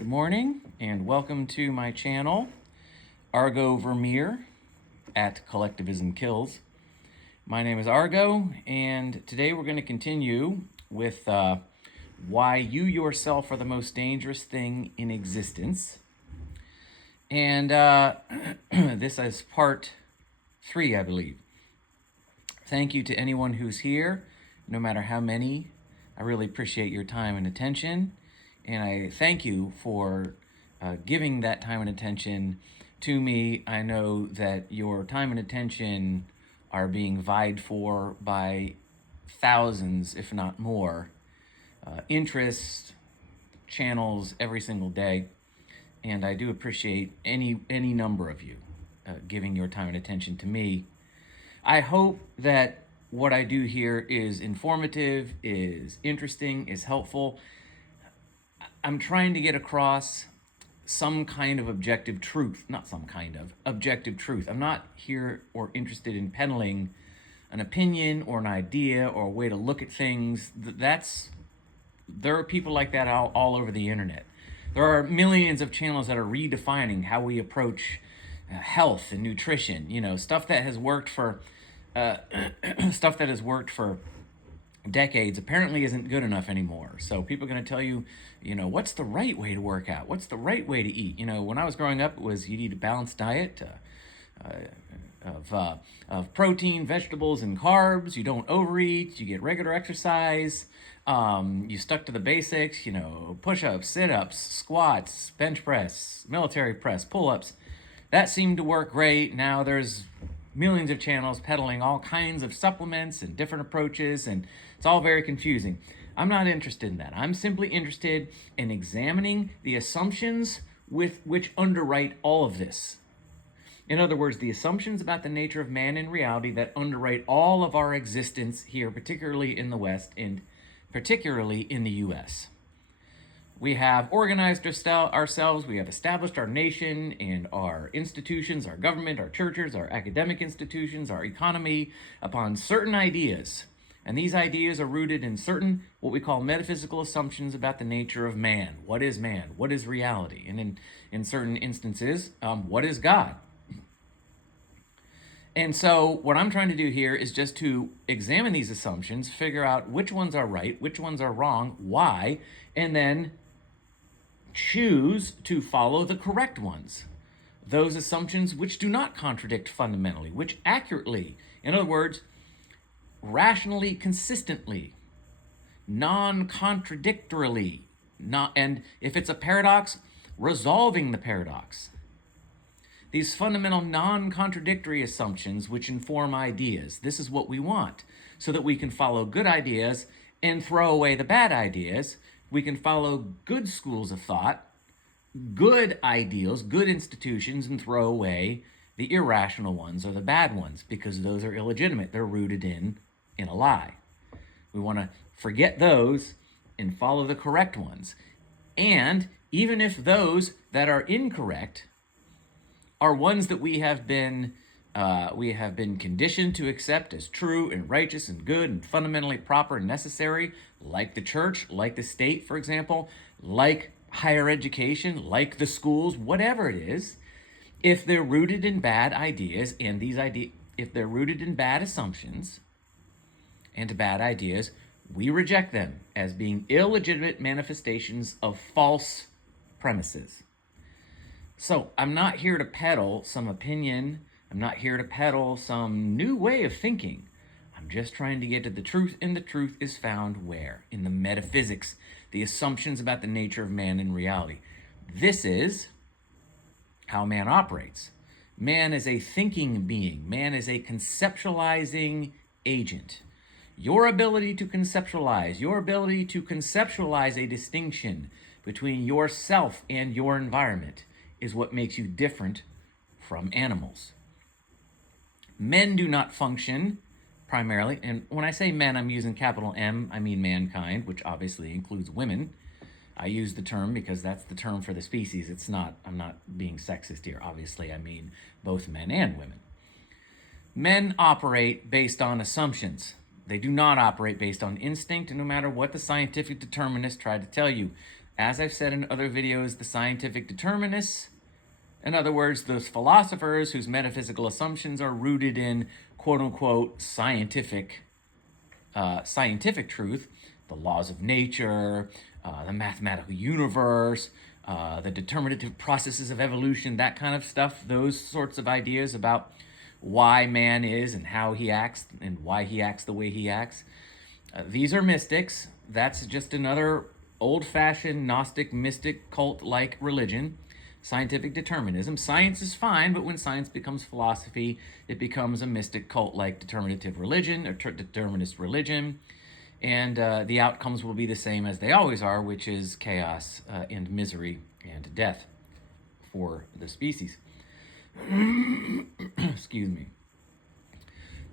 Good morning and welcome to my channel, Argo Vermeer at Collectivism Kills. My name is Argo, and today we're going to continue with why you yourself are the most dangerous thing in existence. And this is part 3, I believe. Thank you to anyone who's here, no matter how many. I really appreciate your time and attention. And I thank you for giving that time and attention to me. I know that your time and attention are being vied for by thousands, if not more, interests, channels every single day. And I do appreciate any number of you giving your time and attention to me. I hope that what I do here is informative, is interesting, is helpful. I'm trying to get across some kind of objective truth, not some kind of, objective truth. I'm not here or interested in peddling an opinion or an idea or a way to look at things. There are people like that all over the internet. There are millions of channels that are redefining how we approach health and nutrition, stuff that has worked for decades apparently isn't good enough anymore. So people are going to tell you, what's the right way to work out? What's the right way to eat? When I was growing up, it was you need a balanced diet of protein, vegetables, and carbs. You don't overeat. You get regular exercise. You stuck to the basics, push-ups, sit-ups, squats, bench press, military press, pull-ups. That seemed to work great. Now there's millions of channels peddling all kinds of supplements and different approaches, and it's all very confusing. I'm not interested in that. I'm simply interested in examining the assumptions with which underwrite all of this. In other words, the assumptions about the nature of man in reality that underwrite all of our existence here, particularly in the West and particularly in the U.S. We have organized ourselves, we have established our nation and our institutions, our government, our churches, our academic institutions, our economy upon certain ideas. And these ideas are rooted in certain, what we call metaphysical assumptions about the nature of man. What is man? What is reality? And in certain instances, what is God? And so what I'm trying to do here is just to examine these assumptions, figure out which ones are right, which ones are wrong, why, and then choose to follow the correct ones. Those assumptions which do not contradict fundamentally, which accurately, in other words, rationally, consistently, non-contradictorily, and if it's a paradox, resolving the paradox. These fundamental non-contradictory assumptions which inform ideas. This is what we want, so that we can follow good ideas and throw away the bad ideas. We can follow good schools of thought, good ideals, good institutions, and throw away the irrational ones or the bad ones, because those are illegitimate. They're rooted in a lie. We want to forget those and follow the correct ones. And even if those that are incorrect are ones that we have been conditioned to accept as true and righteous and good and fundamentally proper and necessary, like the church, like the state, for example, like higher education, like the schools, whatever it is, if they're rooted in bad ideas and if they're rooted in bad assumptions and bad ideas, we reject them as being illegitimate manifestations of false premises. So I'm not here to peddle some opinion. I'm not here to peddle some new way of thinking. I'm just trying to get to the truth, and the truth is found where? In the metaphysics, the assumptions about the nature of man in reality. This is how man operates. Man is a thinking being. Man is a conceptualizing agent. Your ability to conceptualize a distinction between yourself and your environment is what makes you different from animals. Men do not function primarily, and when I say men, I'm using capital M, I mean mankind, which obviously includes women. I use the term because that's the term for the species. I'm not being sexist here. Obviously, I mean both men and women. Men operate based on assumptions. They do not operate based on instinct, and no matter what the scientific determinists try to tell you. as I've said in other videos, the scientific determinists. In other words, those philosophers whose metaphysical assumptions are rooted in quote-unquote scientific truth, the laws of nature, the mathematical universe, the determinative processes of evolution, that kind of stuff, those sorts of ideas about why man is and how he acts and why he acts the way he acts. These are mystics. That's just another old-fashioned Gnostic, mystic, cult-like religion. Scientific determinism. Science is fine, but when science becomes philosophy, it becomes a mystic, cult-like determinative religion, or determinist religion, and the outcomes will be the same as they always are, which is chaos and misery and death for the species. Excuse me.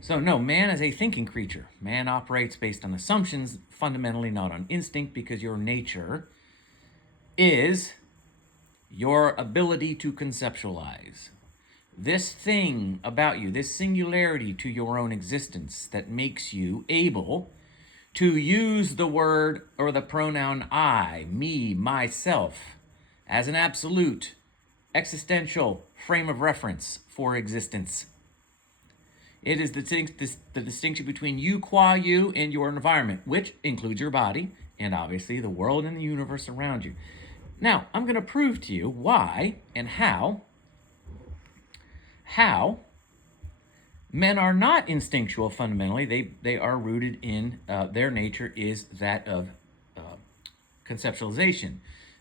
So no, man is a thinking creature. Man operates based on assumptions, fundamentally not on instinct, because your nature is your ability to conceptualize. This thing about you, this singularity to your own existence that makes you able to use the word or the pronoun I, me, myself, as an absolute existential frame of reference for existence. It is the distinction between you qua you and your environment, which includes your body and obviously the world and the universe around you. Now, I'm going to prove to you why and how men are not instinctual fundamentally. They are rooted in, their nature is that of conceptualization.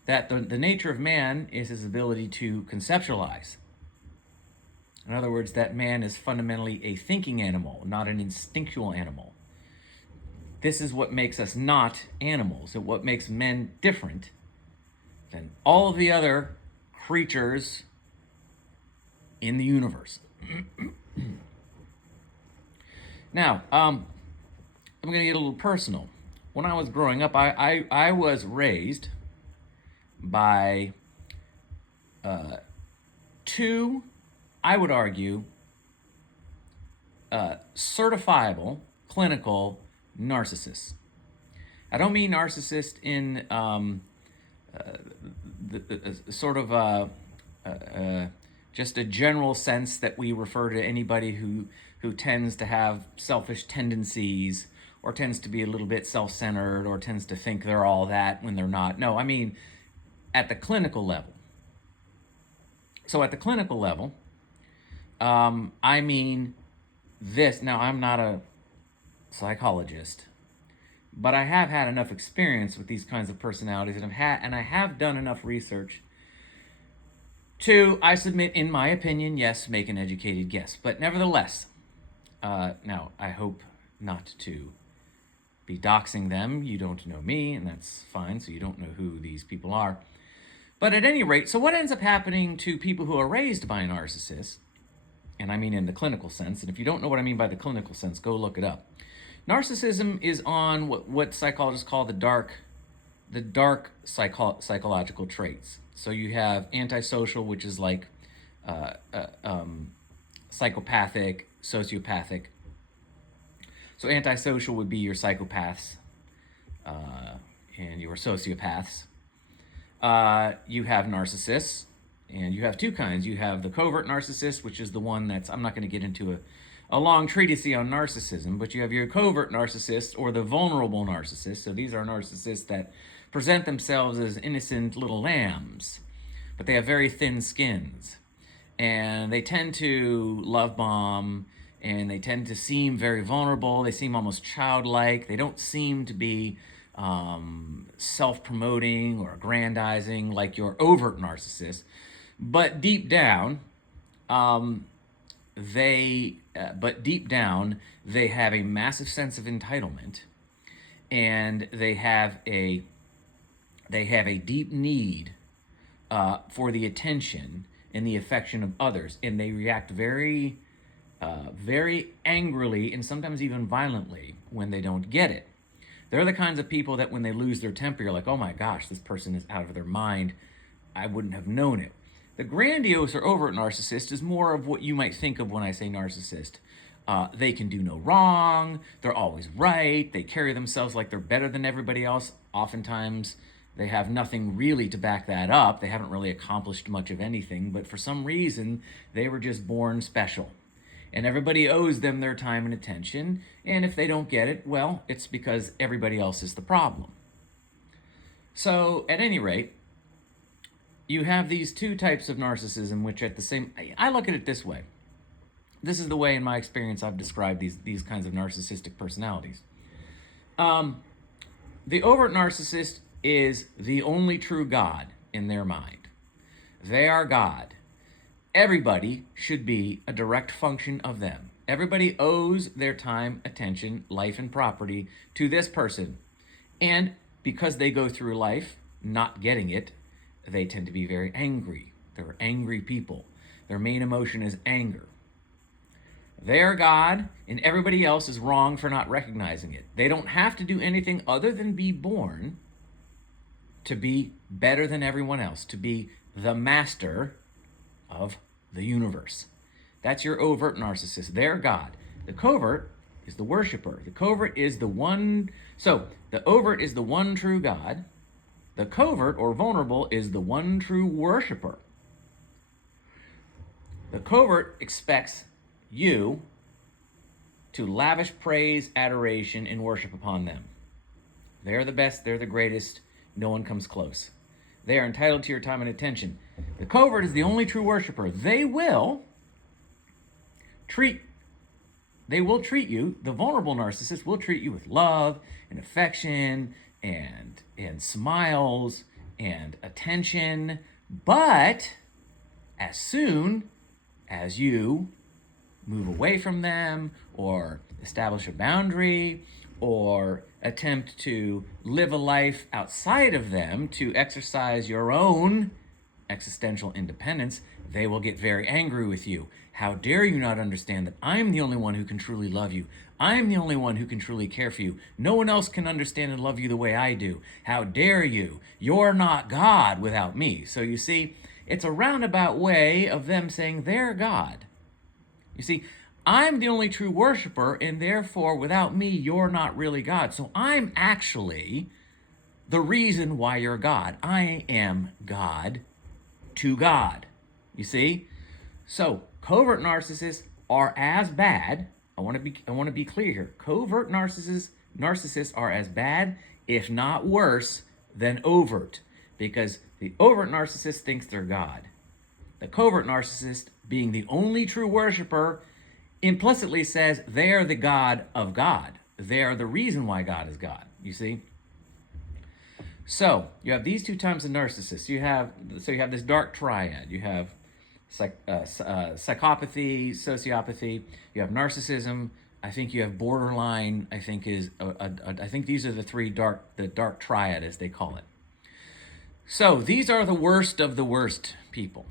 That the nature of man is his ability to conceptualize. In other words, that man is fundamentally a thinking animal, not an instinctual animal. This is what makes us not animals, and what makes men different than all of the other creatures in the universe. Now, I'm going to get a little personal. When I was growing up, I was raised by two, I would argue, certifiable clinical narcissists. I don't mean narcissist in sort of just a general sense that we refer to anybody who tends to have selfish tendencies or tends to be a little bit self-centered or tends to think they're all that when they're not. No, I mean at the clinical level. So at the clinical level, I mean this. Now, I'm not a psychologist, but I have had enough experience with these kinds of personalities, and I have done enough research to, I submit, in my opinion, yes, make an educated guess. But nevertheless, now I hope not to be doxing them. You don't know me, and that's fine, so you don't know who these people are. But at any rate, so what ends up happening to people who are raised by a narcissist, and I mean in the clinical sense, and if you don't know what I mean by the clinical sense, go look it up. Narcissism is on what psychologists call the dark psychological traits. So you have antisocial, which is like psychopathic, sociopathic. So antisocial would be your psychopaths and your sociopaths. You have narcissists, and you have two kinds. You have the covert narcissist, which is the one that's, I'm not going to get into a long treatise on narcissism, but you have your covert narcissist or the vulnerable narcissist. So these are narcissists that present themselves as innocent little lambs, but they have very thin skins, and they tend to love bomb, and they tend to seem very vulnerable. They seem almost childlike. They don't seem to be self-promoting or aggrandizing like your overt narcissist, but deep down, they have a massive sense of entitlement, and they have a deep need for the attention and the affection of others, and they react very angrily and sometimes even violently when they don't get it. They're the kinds of people that when they lose their temper, you're like, oh my gosh, this person is out of their mind. I wouldn't have known it. The grandiose or overt narcissist is more of what you might think of when I say narcissist. They can do no wrong. They're always right. They carry themselves like they're better than everybody else. Oftentimes, They have nothing really to back that up. They haven't really accomplished much of anything, but for some reason, they were just born special. And everybody owes them their time and attention. And if they don't get it, well, it's because everybody else is the problem. So, at any rate, you have these two types of narcissism, which I look at it this way. This is the way, in my experience, I've described these kinds of narcissistic personalities. The overt narcissist is the only true God in their mind. They are God. Everybody should be a direct function of them. Everybody owes their time, attention, life, and property to this person. And because they go through life not getting it, they tend to be very angry. They're angry people. Their main emotion is anger. They're God, and everybody else is wrong for not recognizing it. They don't have to do anything other than be born to be better than everyone else, to be the master of the universe. That's your overt narcissist. They're God. The covert is the worshiper. The covert is the one. So the overt is the one true God. The covert or vulnerable is the one true worshiper. The covert expects you to lavish praise, adoration, and worship upon them. They're the best. They're the greatest. No one comes close. They are entitled to your time and attention. The covert is the only true worshiper. They will treat you, the vulnerable narcissist will treat you with love and affection and smiles and attention. But as soon as you move away from them or establish a boundary or attempt to live a life outside of them to exercise your own existential independence, they will get very angry with you. How dare you not understand that I'm the only one who can truly love you? I'm the only one who can truly care for you. No one else can understand and love you the way I do. How dare you? You're not God without me. So you see, it's a roundabout way of them saying they're God. You see, I'm the only true worshiper, and therefore, without me, you're not really God. So I'm actually the reason why you're God. I am God to God. You see? So covert narcissists are as bad. I want to be clear here. Covert narcissists are as bad, if not worse, than overt, because the overt narcissist thinks they're God. The covert narcissist, being the only true worshiper, implicitly says they are the God of God. They are the reason why God is God. You see? So you have these two types of narcissists. You have this dark triad. You have psychopathy, sociopathy. You have narcissism. I think you have borderline. I think these are the dark triad, as they call it. So these are the worst of the worst people.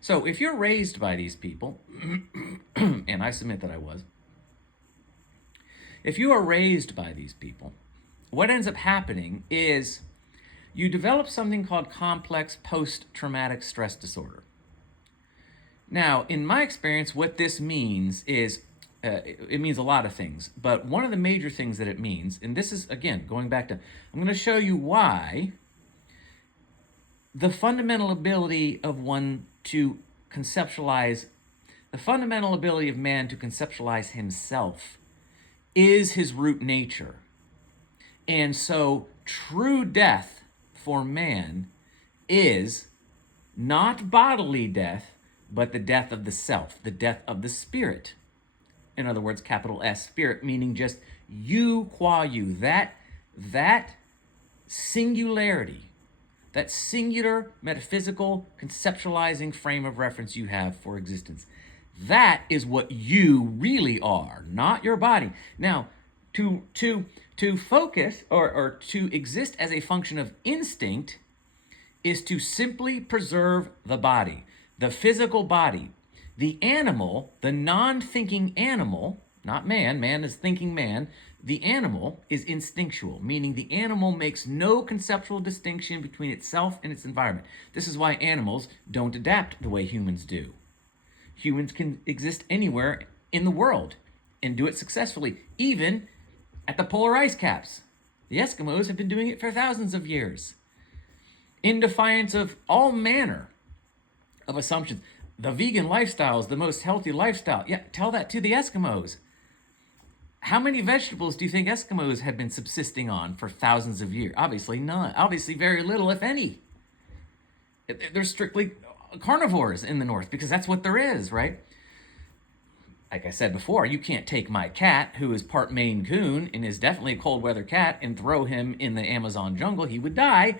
So if you're raised by these people, and I submit that I was, if you are raised by these people, what ends up happening is you develop something called complex post-traumatic stress disorder. Now, in my experience, what this means is, it means a lot of things, but one of the major things that it means, and this is, again, going back to, I'm going to show you why the fundamental ability of man to conceptualize himself is his root nature. And so true death for man is not bodily death, but the death of the self, the death of the spirit. In other words, capital S, spirit, meaning just you qua you, that singularity, that singular metaphysical conceptualizing frame of reference you have for existence. That is what you really are, not your body. Now, to focus or to exist as a function of instinct is to simply preserve the body, the physical body. The animal, the non-thinking animal, not man, man is thinking man, the animal is instinctual, meaning the animal makes no conceptual distinction between itself and its environment. This is why animals don't adapt the way humans do. Humans can exist anywhere in the world and do it successfully, even at the polar ice caps. The Eskimos have been doing it for thousands of years. in defiance of all manner of assumptions. The vegan lifestyle is the most healthy lifestyle. Yeah, tell that to the Eskimos. How many vegetables do you think Eskimos have been subsisting on for thousands of years? Obviously none. Obviously very little, if any. They're strictly carnivores in the North because that's what there is, right? Like I said before, you can't take my cat, who is part Maine Coon and is definitely a cold weather cat, and throw him in the Amazon jungle. He would die.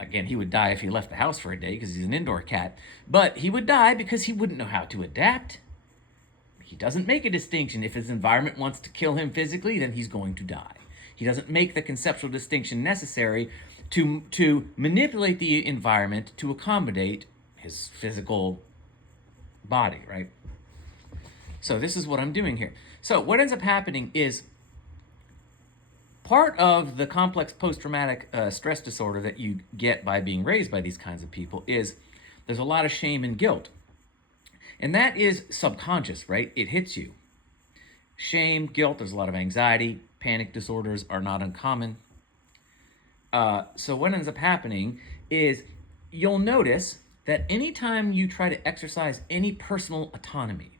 Again, he would die if he left the house for a day because he's an indoor cat. But he would die because he wouldn't know how to adapt. He doesn't make a distinction. If his environment wants to kill him physically, then he's going to die. He doesn't make the conceptual distinction necessary to manipulate the environment to accommodate his physical body, right? So this is what I'm doing here. So what ends up happening is part of the complex post-traumatic stress disorder that you get by being raised by these kinds of people is there's a lot of shame and guilt. And that is subconscious, right? It hits you. Shame, guilt, there's a lot of anxiety. Panic disorders are not uncommon. So what ends up happening is you'll notice that anytime you try to exercise any personal autonomy,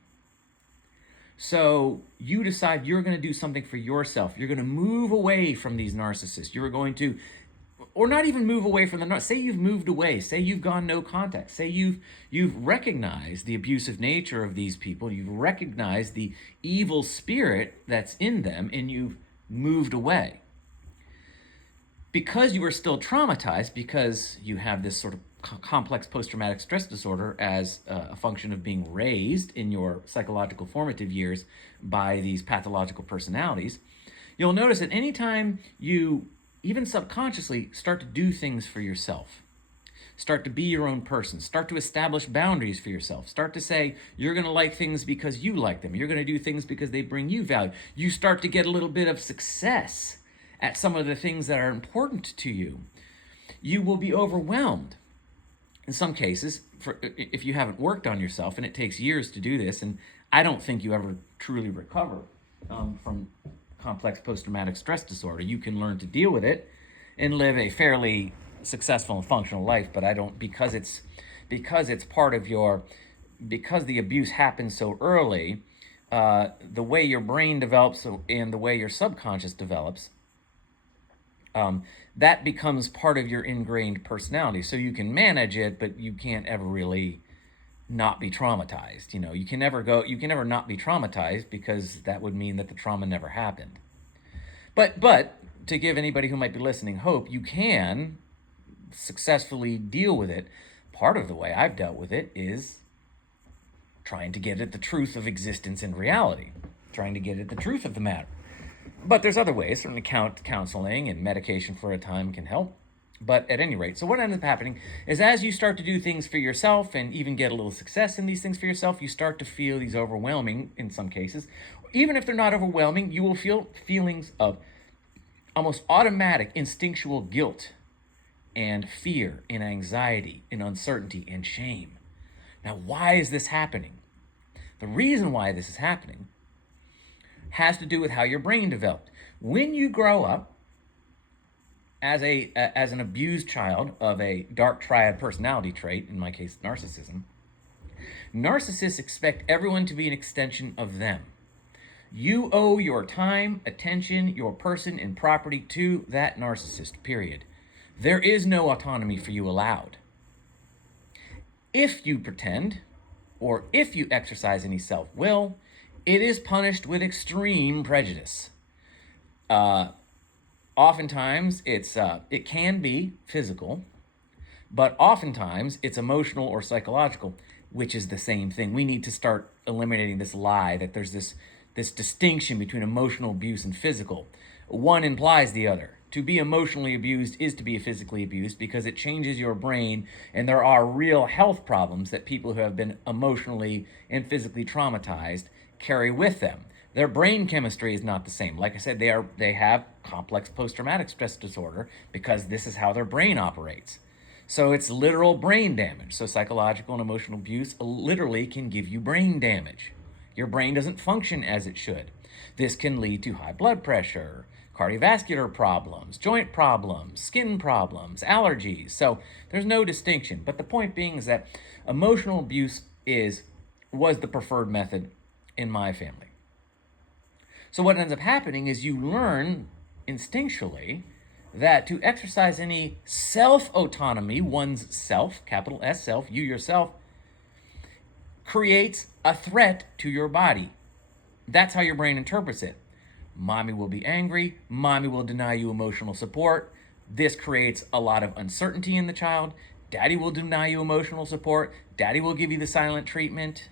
so you decide you're going to do something for yourself, you're going to move away from these narcissists, you're going to, or not even move away from the narcissist. Say you've moved away, say you've gone no contact, say you've recognized the abusive nature of these people, you've recognized the evil spirit that's in them, and you've moved away. Because you are still traumatized, because you have this sort of complex post-traumatic stress disorder as a function of being raised in your psychological formative years by these pathological personalities, you'll notice that anytime you, even subconsciously, start to do things for yourself, start to be your own person, start to establish boundaries for yourself, start to say you're going to like things because you like them, you're going to do things because they bring you value, you start to get a little bit of success at some of the things that are important to you, you will be overwhelmed. In some cases, if you haven't worked on yourself, and it takes years to do this, and I don't think you ever truly recover from complex post-traumatic stress disorder. You can learn to deal with it and live a fairly successful and functional life, but I don't, because it's part of your, because the abuse happens so early, the way your brain develops and the way your subconscious develops, that becomes part of your ingrained personality. So you can manage it, but you can't ever really not be traumatized. You know, you can never not be traumatized, because that would mean that the trauma never happened. But to give anybody who might be listening hope, you can successfully deal with it. Part of the way I've dealt with it is trying to get at the truth of existence and reality, trying to get at the truth of the matter. But there's other ways. Certainly counseling and medication for a time can help. But at any rate, so what ends up happening is as you start to do things for yourself and even get a little success in these things for yourself, you start to feel these overwhelming, in some cases. Even if they're not overwhelming, you will feel feelings of almost automatic instinctual guilt and fear and anxiety and uncertainty and shame. Now, why is this happening? The reason why this is happening has to do with how your brain developed. When you grow up as an abused child of a dark triad personality trait, in my case, narcissism, narcissists expect everyone to be an extension of them. You owe your time, attention, your person, and property to that narcissist, period. There is no autonomy for you allowed. If you pretend, or if you exercise any self-will, it is punished with extreme prejudice. Oftentimes, it can be physical, but oftentimes it's emotional or psychological, which is the same thing. We need to start eliminating this lie that there's this distinction between emotional abuse and physical. One implies the other. To be emotionally abused is to be physically abused, because it changes your brain, and there are real health problems that people who have been emotionally and physically traumatized carry with them. Their brain chemistry is not the same. Like I said, they have complex post-traumatic stress disorder because this is how their brain operates. So it's literal brain damage. So psychological and emotional abuse literally can give you brain damage. Your brain doesn't function as it should. This can lead to high blood pressure, cardiovascular problems, joint problems, skin problems, allergies. So there's no distinction. But the point being is that emotional abuse was the preferred method in my family. So what ends up happening is you learn instinctually that to exercise any self-autonomy, one's self, capital S self, you yourself, creates a threat to your body. That's how your brain interprets it. Mommy will be angry. Mommy will deny you emotional support. This creates a lot of uncertainty in the child. Daddy will deny you emotional support. Daddy will give you the silent treatment.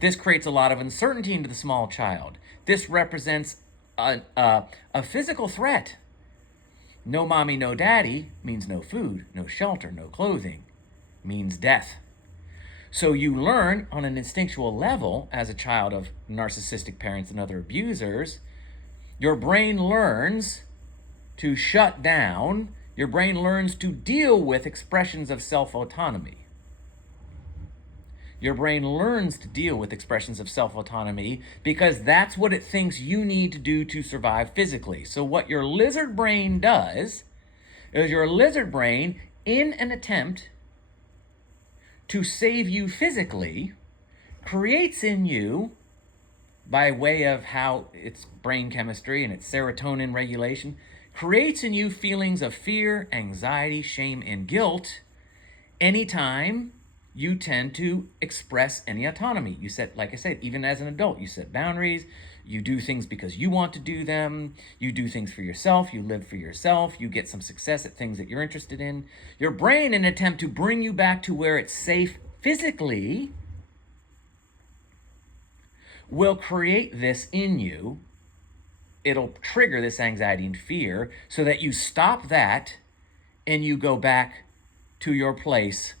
This creates a lot of uncertainty into the small child. This represents a physical threat. No mommy, no daddy means no food, no shelter, no clothing, means death. So you learn on an instinctual level as a child of narcissistic parents and other abusers, your brain learns to shut down, your brain learns to deal with expressions of self-autonomy. Your brain learns to deal with expressions of self-autonomy because that's what it thinks you need to do to survive physically. So what your lizard brain does is your lizard brain, in an attempt to save you physically, creates in you, by way of how its brain chemistry and its serotonin regulation, creates in you feelings of fear, anxiety, shame, and guilt anytime you tend to express any autonomy. You set, like I said, even as an adult, you set boundaries, you do things because you want to do them, you do things for yourself, you live for yourself, you get some success at things that you're interested in. Your brain, in an attempt to bring you back to where it's safe physically, will create this in you. It'll trigger this anxiety and fear so that you stop that and you go back to your place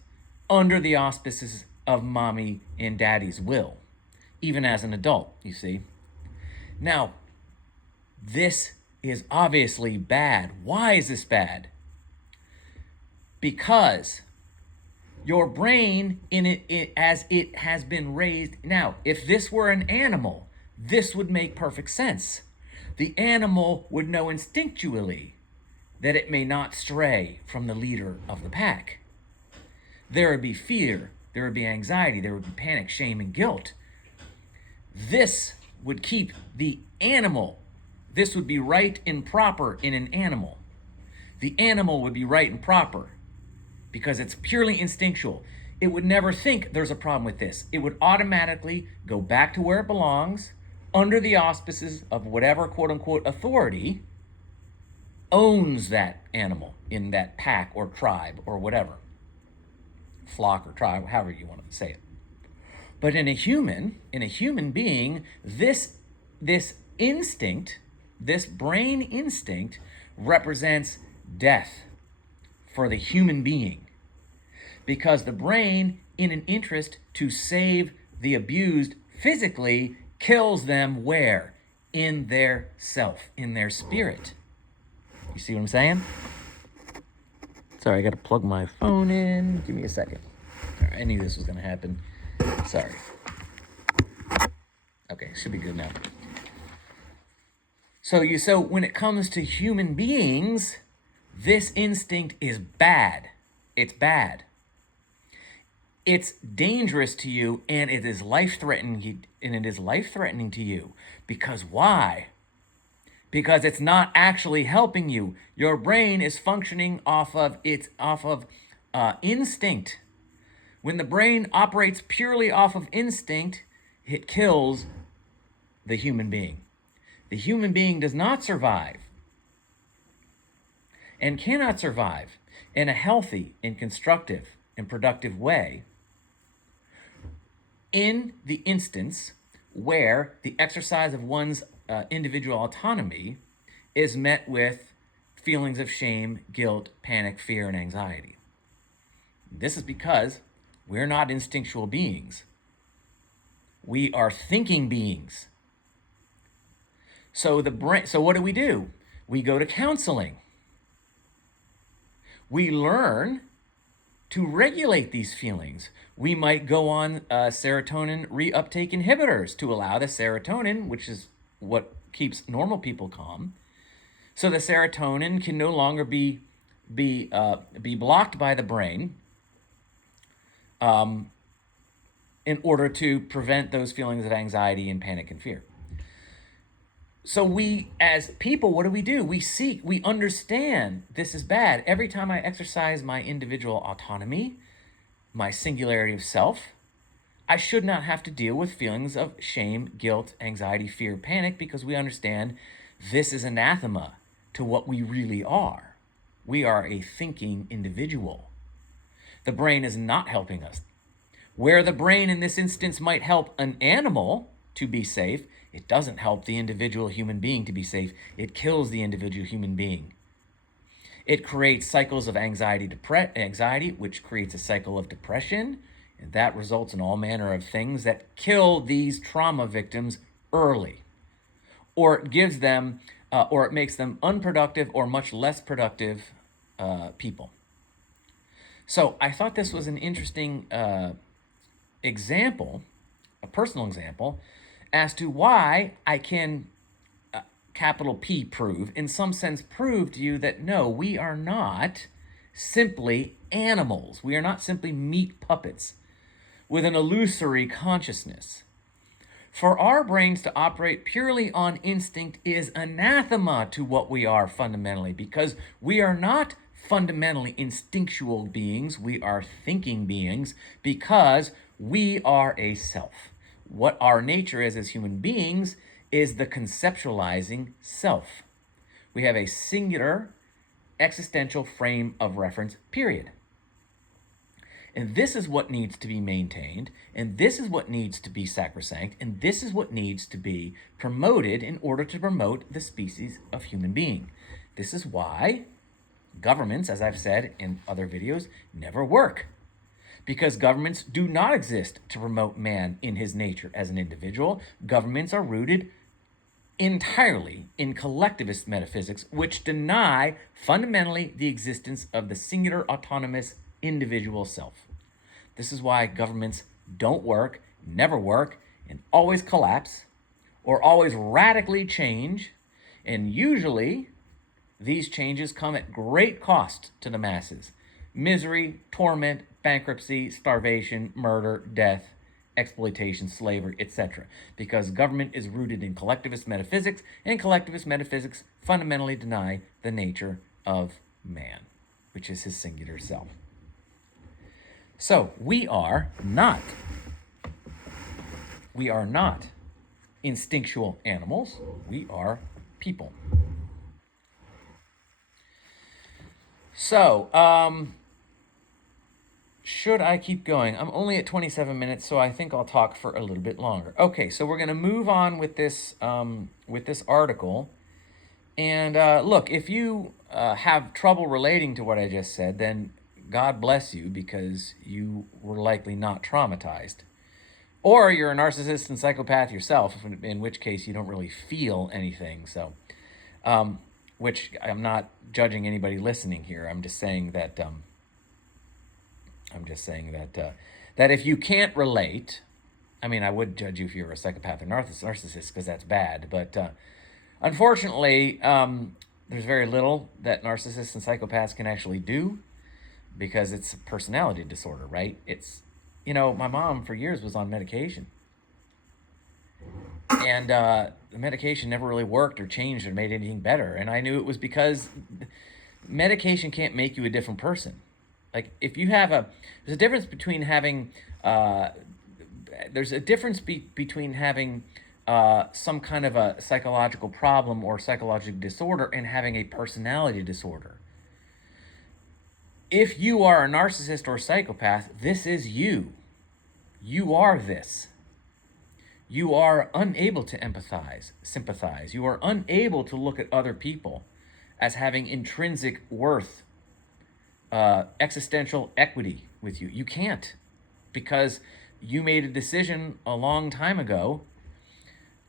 under the auspices of mommy and daddy's will, even as an adult, you see. Now, this is obviously bad. Why is this bad? Because your brain, as it has been raised. Now, if this were an animal, this would make perfect sense. The animal would know instinctually that it may not stray from the leader of the pack. There would be fear, there would be anxiety, there would be panic, shame, and guilt. This would keep the animal, this would be right and proper in an animal. The animal would be right and proper because it's purely instinctual. It would never think there's a problem with this. It would automatically go back to where it belongs under the auspices of whatever quote-unquote authority owns that animal in that pack or tribe or whatever. Flock or tribe, however you want to say it. But in a human being, this instinct, this brain instinct, represents death for the human being. Because the brain, in an interest to save the abused physically, kills them where? In their self, in their spirit. You see what I'm saying? Sorry, I got to plug my phone in. Give me a second. All right, I knew this was going to happen. Sorry. Okay, should be good now. So when it comes to human beings, this instinct is bad. It's bad. It's dangerous to you, and it is life-threatening. And it is life-threatening to you because why? Because it's not actually helping you. Your brain is functioning off of instinct. When the brain operates purely off of instinct, it kills the human being. The human being does not survive and cannot survive in a healthy and constructive and productive way in the instance where the exercise of one's individual autonomy is met with feelings of shame, guilt, panic, fear, and anxiety. This is because we're not instinctual beings. We are thinking beings. So what do? We go to counseling. We learn to regulate these feelings. We might go on serotonin reuptake inhibitors to allow the serotonin, which is what keeps normal people calm, So the serotonin can no longer be blocked by the brain in order to prevent those feelings of anxiety and panic and fear. So we, as people, what do? We seek, we understand this is bad. Every time I exercise my individual autonomy, my singularity of self, I should not have to deal with feelings of shame, guilt, anxiety, fear, panic, because we understand this is anathema to what we really are. We are a thinking individual. The brain is not helping us. Where the brain in this instance might help an animal to be safe, it doesn't help the individual human being to be safe. It kills the individual human being. It creates cycles of anxiety, which creates a cycle of depression, and that results in all manner of things that kill these trauma victims early, or it gives them, or it makes them unproductive or much less productive people. So I thought this was an interesting example, a personal example, as to why I can, capital P, prove, in some sense, prove to you that no, we are not simply animals. We are not simply meat puppets with an illusory consciousness. For our brains to operate purely on instinct is anathema to what we are fundamentally, because we are not fundamentally instinctual beings. We are thinking beings because we are a self. What our nature is as human beings is the conceptualizing self. We have a singular existential frame of reference, period. And this is what needs to be maintained, and this is what needs to be sacrosanct, and this is what needs to be promoted in order to promote the species of human being. This is why governments, as I've said in other videos, never work. Because governments do not exist to promote man in his nature as an individual. Governments are rooted entirely in collectivist metaphysics, which deny fundamentally the existence of the singular autonomous individual self. This is why governments don't work, never work, and always collapse, or always radically change, and usually these changes come at great cost to the masses. Misery, torment, bankruptcy, starvation, murder, death, exploitation, slavery, etc. Because government is rooted in collectivist metaphysics, and collectivist metaphysics fundamentally deny the nature of man, which is his singular self. So we are not instinctual animals. We are people. So, should I keep going? I'm only at 27 minutes, so I think I'll talk for a little bit longer. Okay, so we're going to move on with this article. And look, if you have trouble relating to what I just said, then God bless you, because you were likely not traumatized. Or you're a narcissist and psychopath yourself, in which case you don't really feel anything. So, which I'm not judging anybody listening here. I'm just saying that that if you can't relate, I mean, I would judge you if you're a psychopath or narcissist, because that's bad. But unfortunately, there's very little that narcissists and psychopaths can actually do, because it's a personality disorder, right? It's, my mom for years was on medication. And the medication never really worked or changed or made anything better. And I knew it was because medication can't make you a different person. Like, if you have there's a difference between having, between having some kind of a psychological problem or psychological disorder and having a personality disorder. If you are a narcissist or a psychopath, this is you. You are this. You are unable to empathize, sympathize. You are unable to look at other people as having intrinsic worth, existential equity with you. You can't, because you made a decision a long time ago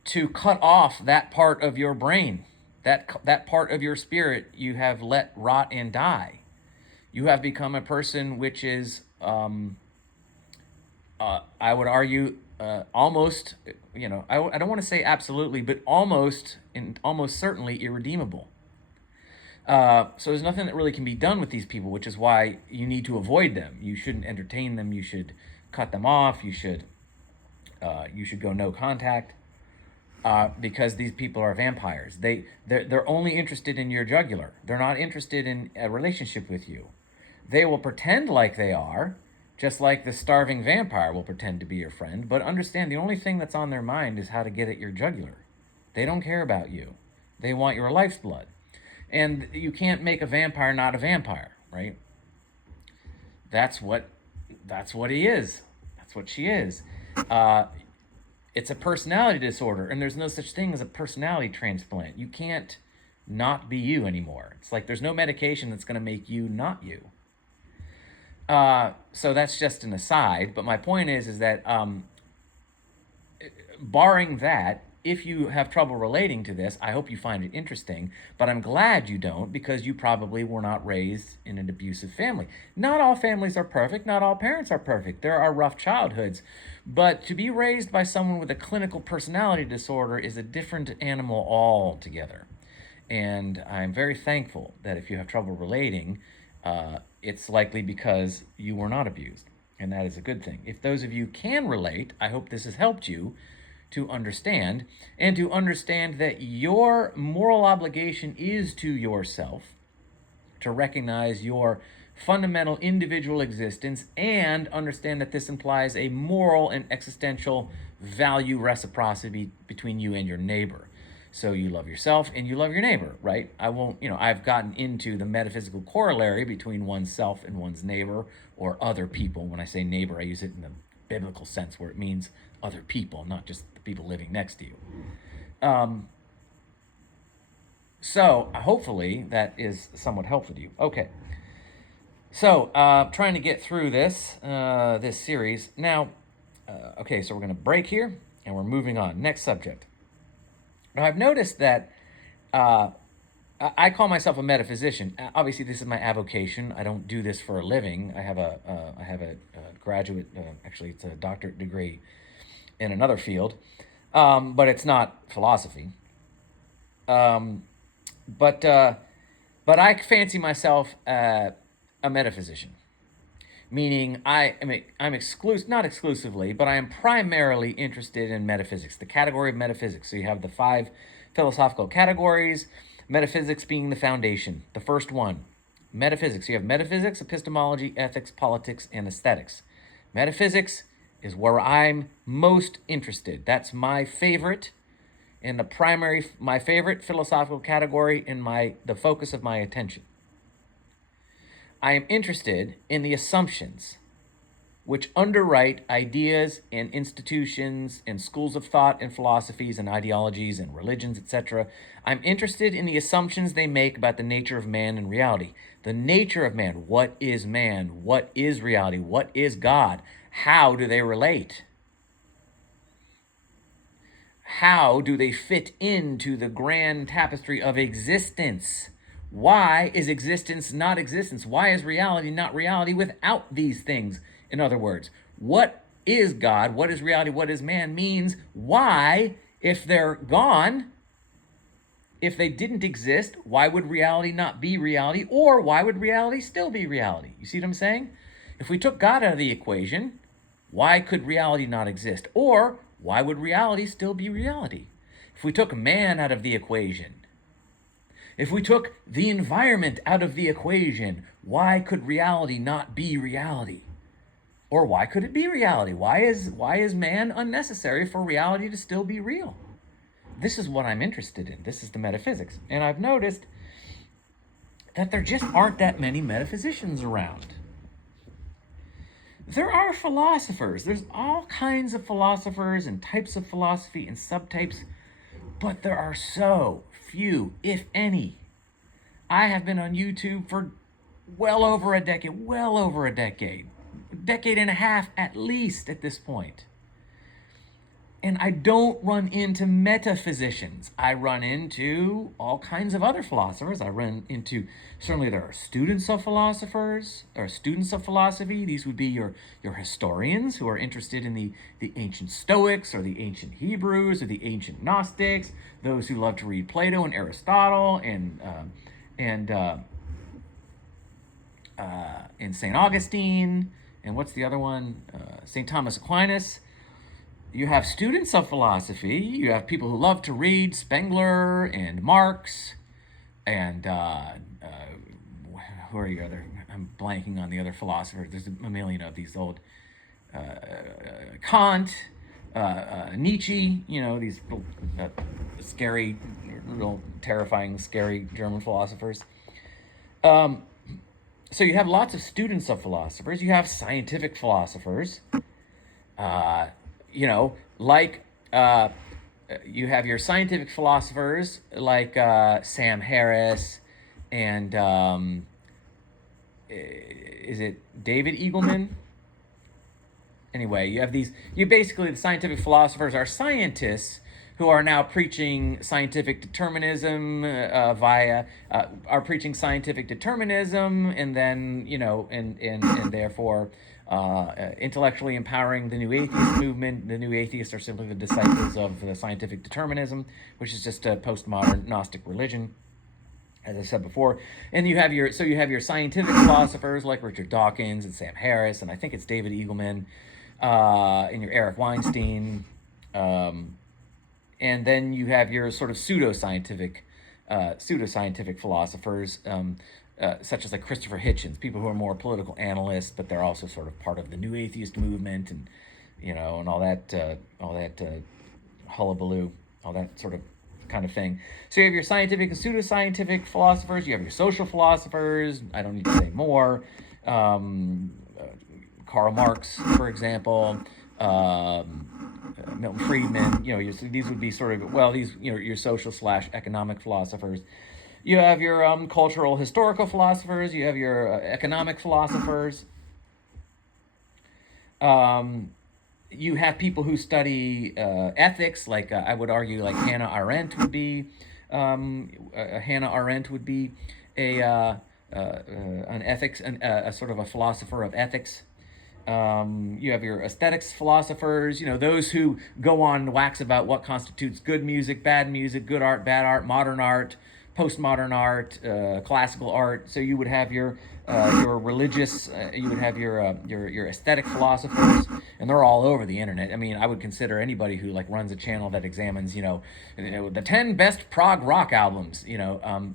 to cut off that part of your brain, that part of your spirit you have let rot and die. You have become a person which is, I would argue, almost, I don't want to say absolutely, but almost certainly irredeemable. So there's nothing that really can be done with these people, which is why you need to avoid them. You shouldn't entertain them. You should cut them off. You should go no contact, because these people are vampires. They're only interested in your jugular. They're not interested in a relationship with you. They will pretend like they are, just like the starving vampire will pretend to be your friend. But understand, the only thing that's on their mind is how to get at your jugular. They don't care about you. They want your life's blood. And you can't make a vampire not a vampire, right? That's what he is. That's what she is. It's a personality disorder, and there's no such thing as a personality transplant. You can't not be you anymore. It's like there's no medication that's going to make you not you. So that's just an aside. But my point is that barring that, if you have trouble relating to this, I hope you find it interesting, but I'm glad you don't, because you probably were not raised in an abusive family. Not all families are perfect. Not all parents are perfect. There are rough childhoods. But to be raised by someone with a clinical personality disorder is a different animal altogether. And I'm very thankful that if you have trouble relating, it's likely because you were not abused. And that is a good thing. If those of you can relate, I hope this has helped you to understand, and to understand that your moral obligation is to yourself, to recognize your fundamental individual existence, and understand that this implies a moral and existential value reciprocity between you and your neighbor. So you love yourself and you love your neighbor, right? I've gotten into the metaphysical corollary between oneself and one's neighbor or other people. When I say neighbor, I use it in the biblical sense where it means other people, not just the people living next to you. So hopefully that is somewhat helpful to you. Okay. So trying to get through this series. Now, okay, so we're going to break here and we're moving on. Next subject. Now, I've noticed that I call myself a metaphysician. Obviously, this is my avocation. I don't do this for a living. I have a graduate, actually, it's a doctorate degree in another field, but it's not philosophy. But I fancy myself a metaphysician, meaning I'm not exclusively, but I am primarily interested in metaphysics, the category of metaphysics. So you have the 5 philosophical categories, metaphysics being the foundation. The first one, metaphysics. You have metaphysics, epistemology, ethics, politics, and aesthetics. Metaphysics is where I'm most interested. That's my favorite and my favorite philosophical category and the focus of my attention. I am interested in the assumptions which underwrite ideas and institutions and schools of thought and philosophies and ideologies and religions, etc. I'm interested in the assumptions they make about the nature of man and reality. The nature of man. What is man? What is reality? What is God? How do they relate? How do they fit into the grand tapestry of existence? Why is existence not existence? Why is reality not reality without these things? In other words, what is God? What is reality? What is man? Means why, if they're gone, if they didn't exist, why would reality not be reality? Or why would reality still be reality? You see what I'm saying? If we took God out of the equation, why could reality not exist? Or why would reality still be reality? If we took man out of the equation, if we took the environment out of the equation, why could reality not be reality? Or why could it be reality? Why is man unnecessary for reality to still be real? This is what I'm interested in. This is the metaphysics. And I've noticed that there just aren't that many metaphysicians around. There are philosophers. There's all kinds of philosophers and types of philosophy and subtypes, but there are so few, if any. I have been on YouTube for well over a decade, decade and a half at least at this point. And I don't run into metaphysicians. I run into all kinds of other philosophers. Certainly there are students of philosophers, or students of philosophy. These would be your historians who are interested in the ancient Stoics or the ancient Hebrews or the ancient Gnostics, those who love to read Plato and Aristotle and and St. Augustine, and what's the other one? St. Thomas Aquinas. You have students of philosophy. You have people who love to read Spengler and Marx, and who are the other? I'm blanking on the other philosophers. There's a million of these old Kant, Nietzsche. You know, these scary, real terrifying, scary German philosophers. So you have lots of students of philosophers. You have scientific philosophers. You know, like you have your scientific philosophers like Sam Harris and is it David Eagleman? Anyway, you have these. You basically, the scientific philosophers are scientists who are now preaching scientific determinism are preaching scientific determinism, and then and therefore intellectually empowering the new atheist movement. The new atheists are simply the disciples of the scientific determinism, which is just a postmodern Gnostic religion, as I said before. And you have your scientific philosophers like Richard Dawkins and Sam Harris, and I think it's David Eagleman, and your Eric Weinstein. And then you have your sort of pseudoscientific philosophers, such as like Christopher Hitchens, people who are more political analysts, but they're also sort of part of the new atheist movement, and and all that hullabaloo, all that sort of kind of thing. So you have your scientific and pseudoscientific philosophers. You have your social philosophers. I don't need to say more. Karl Marx, for example. Milton Friedman, these would be sort of, your social / economic philosophers. You have your cultural historical philosophers. You have your economic philosophers. You have people who study ethics, like I would argue, like Hannah Arendt would be. Hannah Arendt would be an ethics, a sort of a philosopher of ethics. You have your aesthetics philosophers, those who go on to wax about what constitutes good music, good art, bad art, modern art, postmodern art, classical art. So you would have your religious, you would have your aesthetic philosophers, and they're all over the internet. I mean, I would consider anybody who like runs a channel that examines, the 10 best prog rock albums.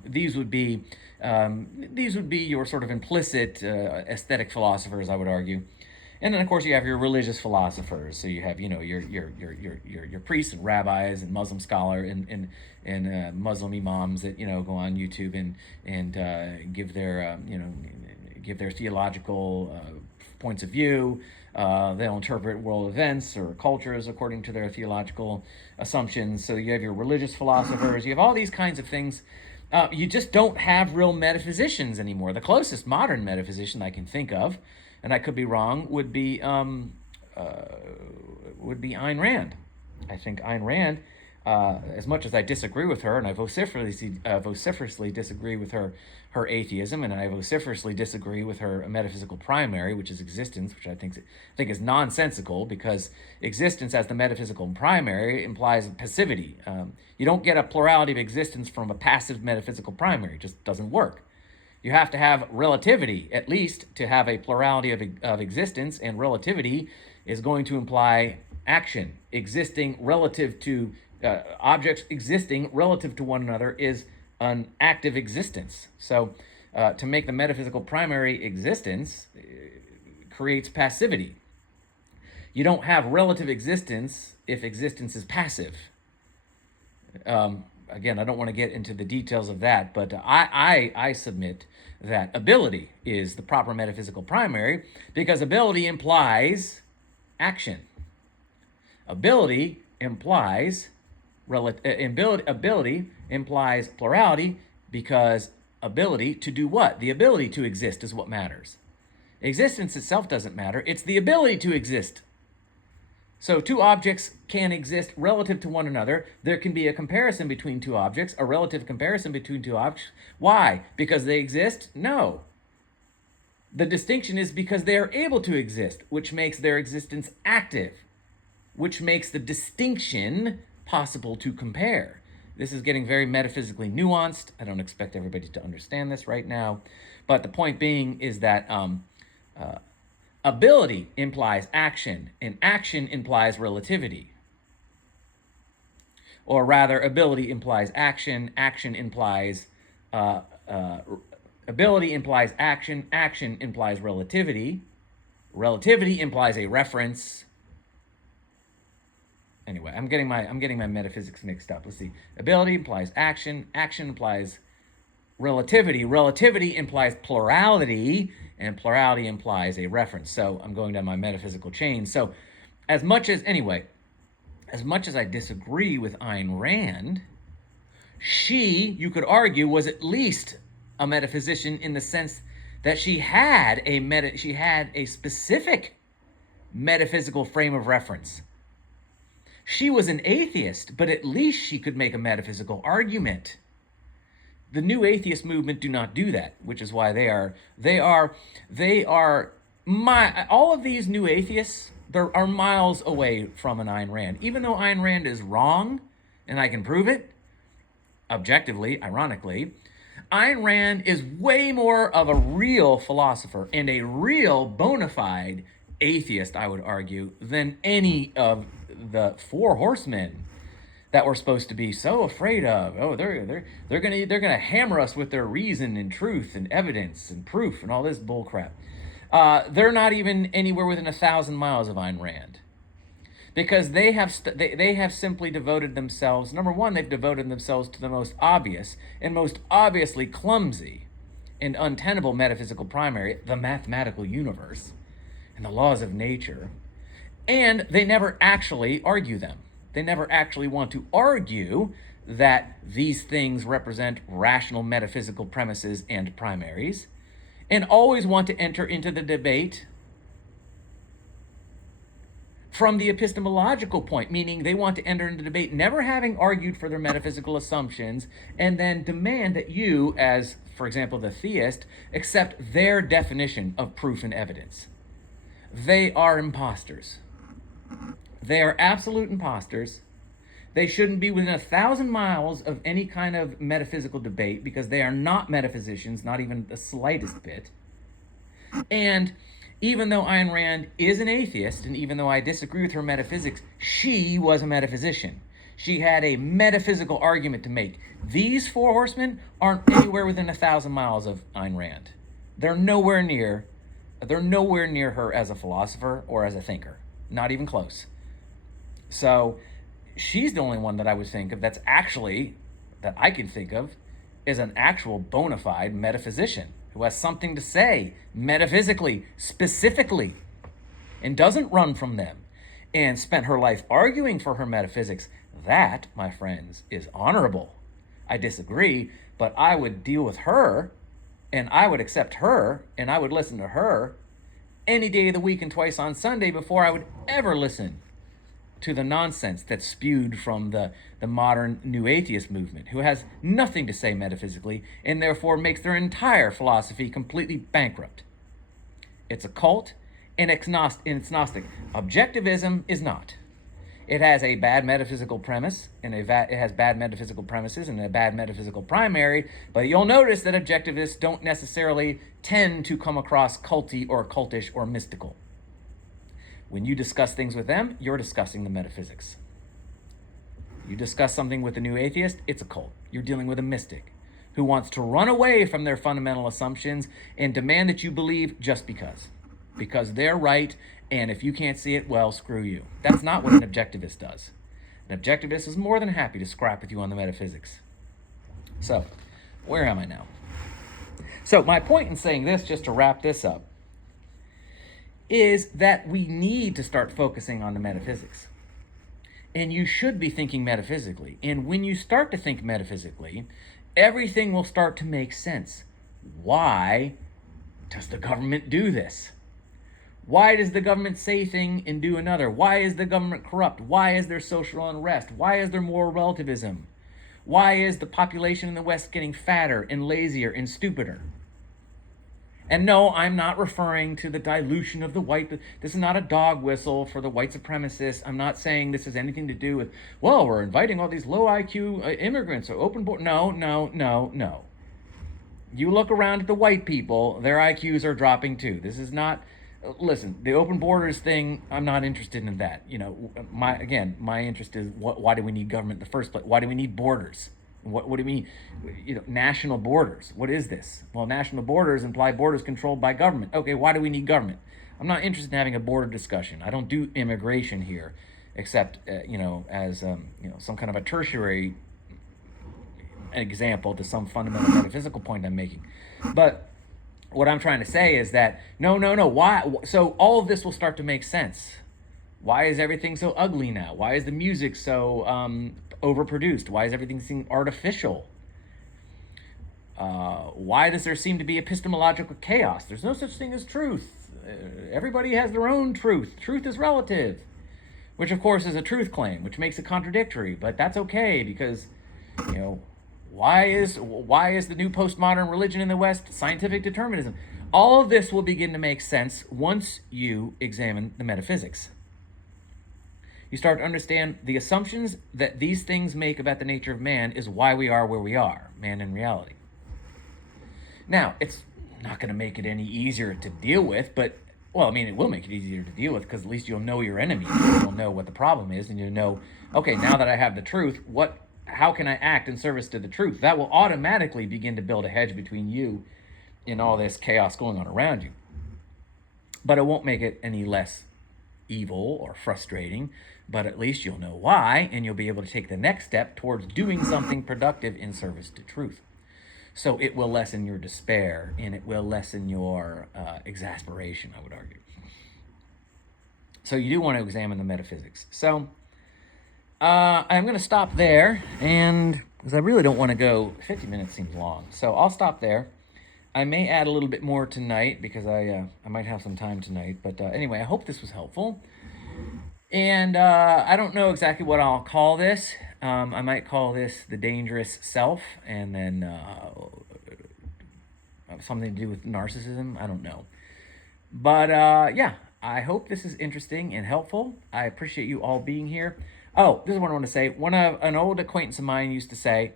These would be your sort of implicit aesthetic philosophers, I would argue. And then, of course, you have your religious philosophers. So you have, your priests and rabbis and Muslim scholars and Muslim imams that go on YouTube and give their theological points of view. They'll interpret world events or cultures according to their theological assumptions. So you have your religious philosophers. You have all these kinds of things. You just don't have real metaphysicians anymore. The closest modern metaphysician I can think of, and I could be wrong, would be Ayn Rand. I think Ayn Rand, as much as I disagree with her, and I vociferously disagree with her atheism, and I vociferously disagree with her metaphysical primary, which is existence, which I think is nonsensical, because existence as the metaphysical primary implies passivity. You don't get a plurality of existence from a passive metaphysical primary. It just doesn't work. You have to have relativity, at least, to have a plurality of existence, and relativity is going to imply action. Existing relative to objects existing relative to one another is an active existence. So to make the metaphysical primary existence creates passivity. You don't have relative existence if existence is passive. Again, I don't want to get into the details of that, but I submit that ability is the proper metaphysical primary, because ability implies action. Ability implies plurality, because ability to do what? The ability to exist is what matters. Existence itself doesn't matter. It's the ability to exist. So two objects can exist relative to one another. There can be a comparison between two objects, a relative comparison between two objects. Why? Because they exist? No. The distinction is because they are able to exist, which makes their existence active, which makes the distinction possible to compare. This is getting very metaphysically nuanced. I don't expect everybody to understand this right now. But the point being is that ability implies action, and action implies relativity. Or rather, ability implies action, action implies ability implies action, action implies relativity, relativity implies a reference. Anyway, I'm getting my metaphysics mixed up. Let's see. Ability implies action, action implies relativity, relativity implies plurality, and plurality implies a reference. So I'm going down my metaphysical chain. So as much as I disagree with Ayn Rand, she, you could argue, was at least a metaphysician in the sense that she had a specific metaphysical frame of reference. She was an atheist, but at least she could make a metaphysical argument. The new atheist movement do not do that, which is why all of these new atheists, are miles away from an Ayn Rand. Even though Ayn Rand is wrong, and I can prove it, objectively, ironically, Ayn Rand is way more of a real philosopher and a real bona fide atheist, I would argue, than any of the four horsemen that we're supposed to be so afraid of. Oh, they're gonna hammer us with their reason and truth and evidence and proof and all this bullcrap. They're not even anywhere within 1,000 miles of Ayn Rand, because they have simply devoted themselves. Number one, they've devoted themselves to the most obvious and most obviously clumsy and untenable metaphysical primary, the mathematical universe and the laws of nature, and they never actually argue them. They never actually want to argue that these things represent rational metaphysical premises and primaries, and always want to enter into the debate from the epistemological point, meaning they want to enter into debate never having argued for their metaphysical assumptions, and then demand that you, as, for example, the theist, accept their definition of proof and evidence. They are imposters. They are absolute imposters. They shouldn't be within 1,000 miles of any kind of metaphysical debate, because they are not metaphysicians, not even the slightest bit. And even though Ayn Rand is an atheist, and even though I disagree with her metaphysics, she was a metaphysician. She had a metaphysical argument to make. These four horsemen aren't anywhere within 1,000 miles of Ayn Rand. They're nowhere near her as a philosopher or as a thinker. Not even close. So she's the only one that I would think of that I can think of, is an actual bona fide metaphysician who has something to say metaphysically, specifically, and doesn't run from them, and spent her life arguing for her metaphysics. That, my friends, is honorable. I disagree, but I would deal with her, and I would accept her, and I would listen to her any day of the week and twice on Sunday before I would ever listen to the nonsense that's spewed from the modern new atheist movement, who has nothing to say metaphysically and therefore makes their entire philosophy completely bankrupt. It's a cult, and it's Gnostic. Objectivism is not. It has a bad metaphysical premise, and it has bad metaphysical premises and a bad metaphysical primary, but you'll notice that objectivists don't necessarily tend to come across culty or cultish or mystical. When you discuss things with them, you're discussing the metaphysics. You discuss something with a new atheist, it's a cult. You're dealing with a mystic who wants to run away from their fundamental assumptions and demand that you believe just because they're right, and if you can't see it, well, screw you. That's not what an objectivist does. An objectivist is more than happy to scrap with you on the metaphysics. So, where am I now? So, my point in saying this, just to wrap this up, is that we need to start focusing on the metaphysics. And you should be thinking metaphysically. And when you start to think metaphysically, everything will start to make sense. Why does the government do this? Why does the government say thing and do another? Why is the government corrupt? Why is there social unrest? Why is there moral relativism? Why is the population in the West getting fatter and lazier and stupider? And no, I'm not referring to the dilution of the white. This is not a dog whistle for the white supremacists. I'm not saying this has anything to do with, well, we're inviting all these low IQ immigrants or open board. No, no, no, no. You look around at the white people, their IQs are dropping too. This is not, listen, the open borders thing, I'm not interested in that. You know, my interest is why do we need government in the first place? Why do we need borders? What do you mean? You know, national borders. What is this? Well, national borders imply borders controlled by government. Okay, why do we need government? I'm not interested in having a border discussion. I don't do immigration here, except as some kind of a tertiary example to some fundamental metaphysical point I'm making. But what I'm trying to say is that no. Why? So all of this will start to make sense. Why is everything so ugly now? Why is the music so overproduced? Why is everything seem artificial? Why does there seem to be epistemological chaos? There's no such thing as truth. Everybody has their own truth. Truth is relative, which of course is a truth claim, which makes it contradictory. But that's okay because, why is the new postmodern religion in the West scientific determinism? All of this will begin to make sense once you examine the metaphysics. You start to understand the assumptions that these things make about the nature of man is why we are where we are, man in reality. Now, it's not going to make it any easier to deal with, but, it will make it easier to deal with because at least you'll know your enemy. You'll know what the problem is, and you'll know, okay, now that I have the truth, how can I act in service to the truth? That will automatically begin to build a hedge between you and all this chaos going on around you. But it won't make it any less evil or frustrating, but at least you'll know why, and you'll be able to take the next step towards doing something productive in service to truth. So it will lessen your despair, and it will lessen your exasperation, I would argue. So you do want to examine the metaphysics. So I'm going to stop there, and because I really don't want to go, 50 minutes seems long, so I'll stop there. I may add a little bit more tonight because I might have some time tonight. But anyway, I hope this was helpful. And I don't know exactly what I'll call this. I might call this The Dangerous Self, and then something to do with narcissism. I don't know. But I hope this is interesting and helpful. I appreciate you all being here. Oh, this is what I want to say. An old acquaintance of mine used to say,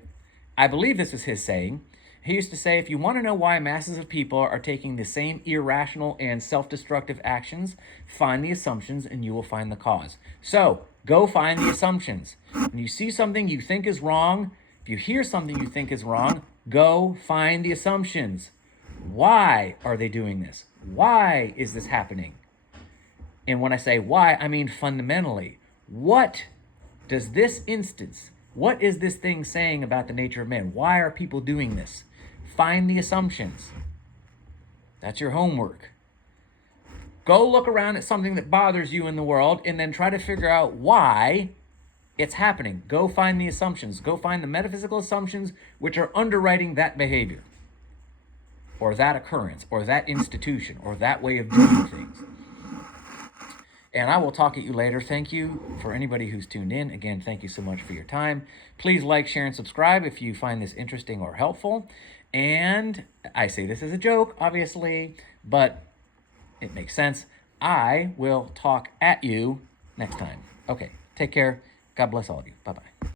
I believe this was his saying, he used to say, if you want to know why masses of people are taking the same irrational and self-destructive actions, find the assumptions and you will find the cause. So, go find the assumptions. When you see something you think is wrong, if you hear something you think is wrong, go find the assumptions. Why are they doing this? Why is this happening? And when I say why, I mean fundamentally. What is this thing saying about the nature of man? Why are people doing this? Find the assumptions. That's your homework. Go look around at something that bothers you in the world and then try to figure out why it's happening. Go find the assumptions. Go find the metaphysical assumptions which are underwriting that behavior or that occurrence or that institution or that way of doing things. And I will talk at you later. Thank you for anybody who's tuned in. Again, thank you so much for your time. Please like, share, and subscribe if you find this interesting or helpful. And I say this as a joke, obviously, but it makes sense. I will talk at you next time. Okay, take care. God bless all of you. Bye-bye.